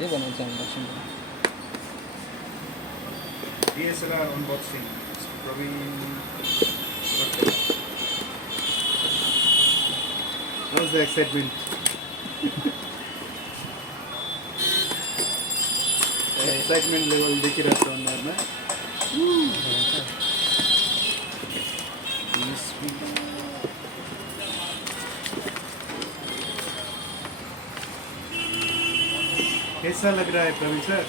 ये बनाते हैं unboxing. DSLR unboxing. How's the excitement? Excitement level दिख रहा है अंदर में. कैसा लग रहा है प्रवीण सर?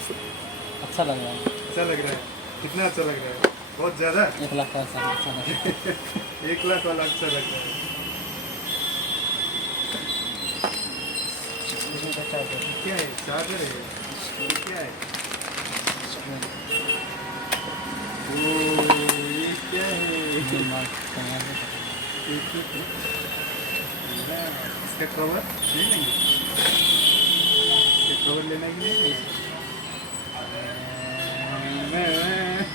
अच्छा लग रहा है। अच्छा लग रहा है. कितना अच्छा लग रहा है? बहुत ज़्यादा. 1 लाख का अच्छा लग रहा है। 1 लाख वाला अच्छा लग रहा है. क्या है? चार्जर है. क्या है? ओह ये क्या है? इसका कवर नहीं लेंगे? इसका कवर लेना ही नहीं.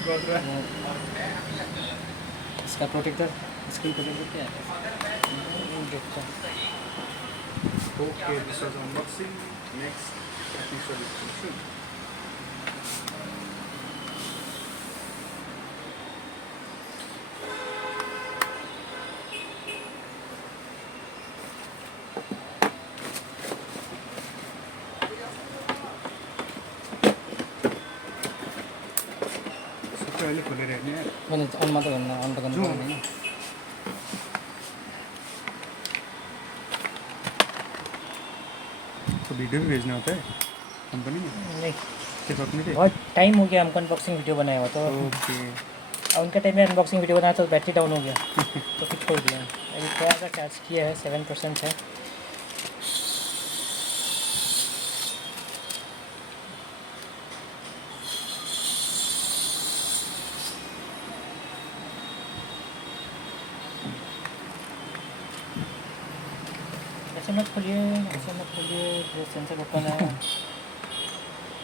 बोल रहा. इसका प्रोटेक्टर, स्क्रीन प्रोटेक्टर क्या है? देखता हूँ। Okay, this was unboxing. Next episode is soon. सबसे पहले खोले रहने हैं. मैंने ऑन मत करना, ऑन तो करना नहीं। तो वीडियो भी भेजना होता है कंपनी में? नहीं, सिर्फ अपने पे? बहुत टाइम हो गया हमको अनबॉक्सिंग वीडियो बनाया हुआ, तो ओके. और उनका टाइम में अनबॉक्सिंग वीडियो बनाया तो बैटरी डाउन हो गया, तो फिर छोड़ दिया। अभी थोड़ा सा चार्ज किया है, 7% है। ऐसे मत खोलिए, ऐसे मत खोलिए, जो सेंसर ओपन है।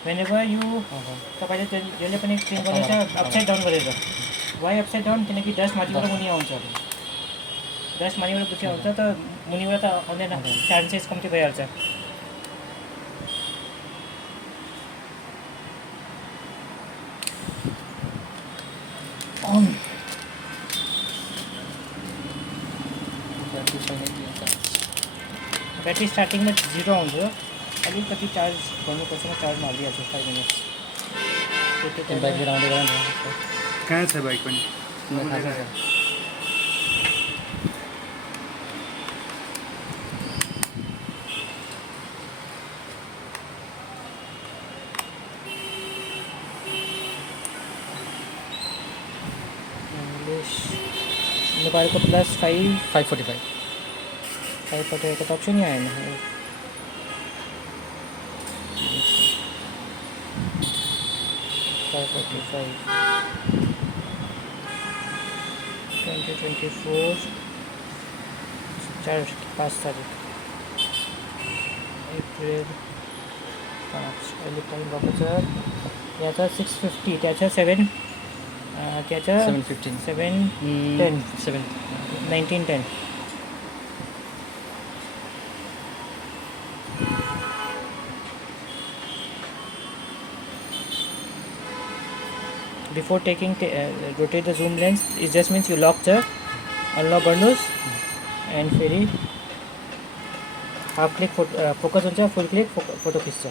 Whenever you तपाईले जहिले पनि क्लिन गर्नु छ अपसाइड डाउन गरेर। वाइ अपसाइड डाउन? किनकि डस्ट माथिबाट मुनि आउँछ। डस्ट माथिबाट पछि आउँछ त मुनिबाट त आउँदैन, चान्सेस कम्ती भइहाल्छ। ब्याट्री स्टार्टिङमा 0 आउँछ, अलिकति चार्ज गर्नुपर्छ। म चार्जमा हालिदिइहाल्छु 5 मिनट्स। त्यो बाइक लिएर आउँदै गर्नु। कहाँ छ बाइक पनि? इंग्लिश नेपालको +5 545 545 का ऑप्शन ही आएन। 545 2024 5 तारिक अप्रिल 5 अहिले टाइम भएको छ। यहाँ छ 650, त्यहाँ छ 7, त्यहाँ छ 715 710 7 1910। Before taking rotate the zoom lens, it just means you lock the unlock गर्नुस् and फेरि हाफ क्लिक फोकस हुन्छ, फुल क्लिक फोटो खिच्छ।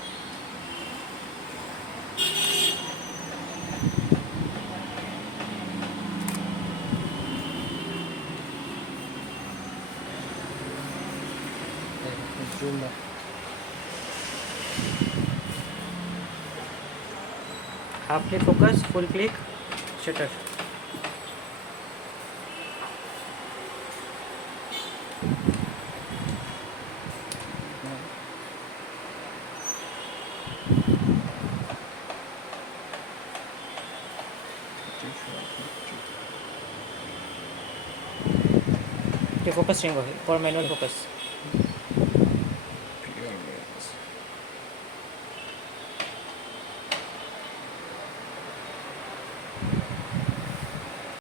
Half click focus, full click shutter. Focus नहीं होगा और मैनुअल फोकस।